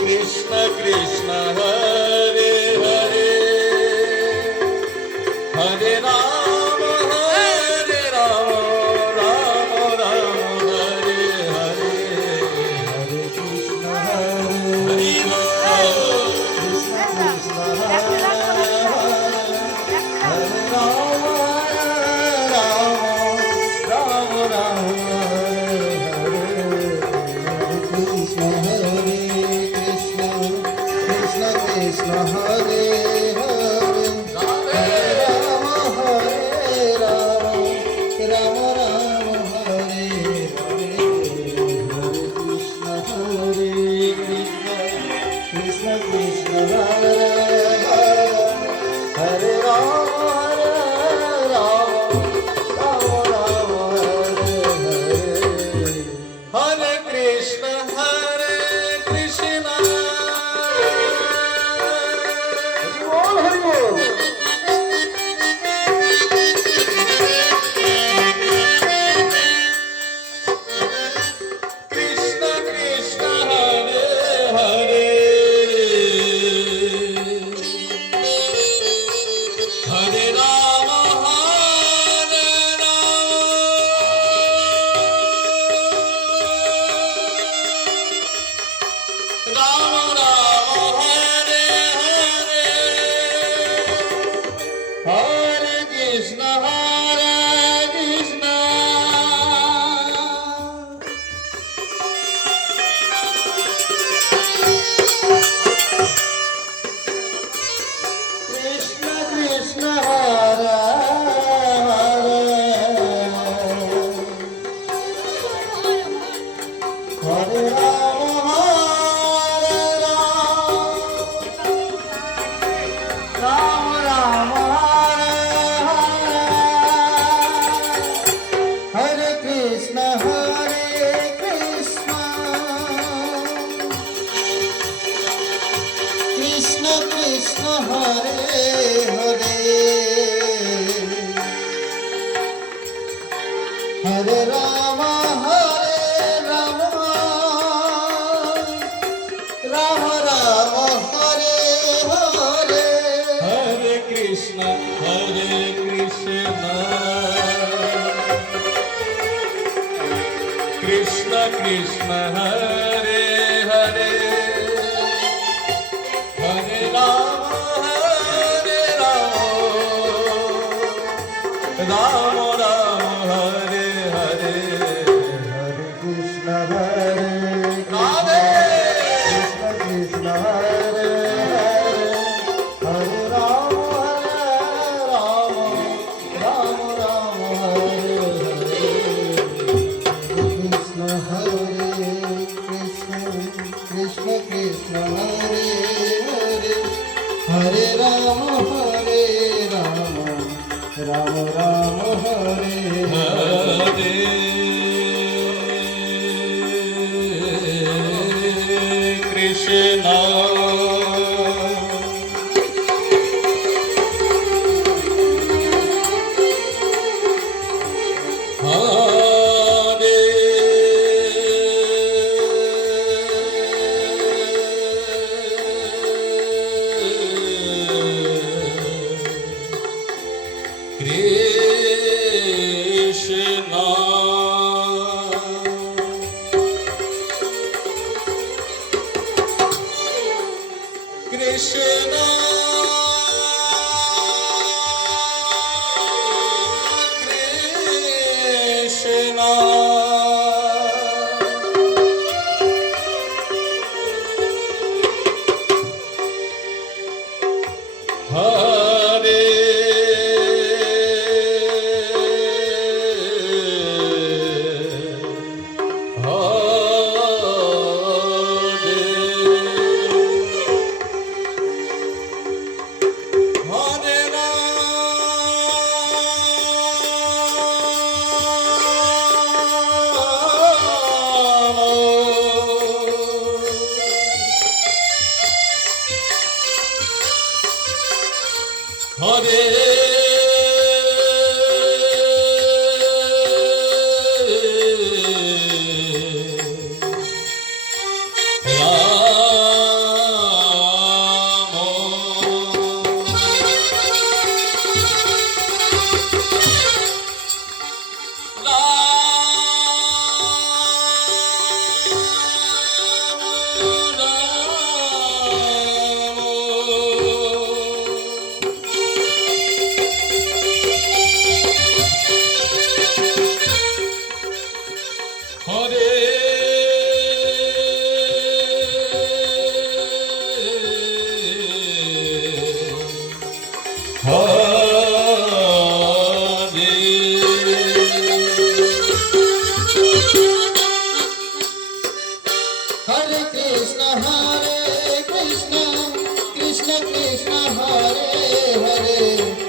Krishna Krishna Hare Hare Hare Ram Ram Ram Hare Hare Hare Krishna Hare Krishna Hare Hare Hare Rama Hare Rama Rama Rama Hare Hare Hare Krishna Hare Krishna Krishna Krishna Hare Hare Hare Rama Rama Rama Hare Hare Hare Krishna Hare Krishna Hare Bol Krishna Krishna Hare Hare Hare Ram Ram Ram Hare Hare Hare Krishna Krishna Krishna Hare Hare Hare Rama Hare Rama Rama Hare Hare Hare Krishna Krishna Krishna Hare Hare Hare Rama Rama Rama Hare Hare Hare Krishna Krishna Krishna Hare Hare Hare Ram Ram Ram Hare Hare Hare Krishna Hare Radhe Krishna Krishna Hare Hare Hare Rama Rama Hare Hare Krishna Hare Krishna Krishna Krishna Hare Hare Hare Rama Rama Rama Hare Hare Hare Krishna Hare Hare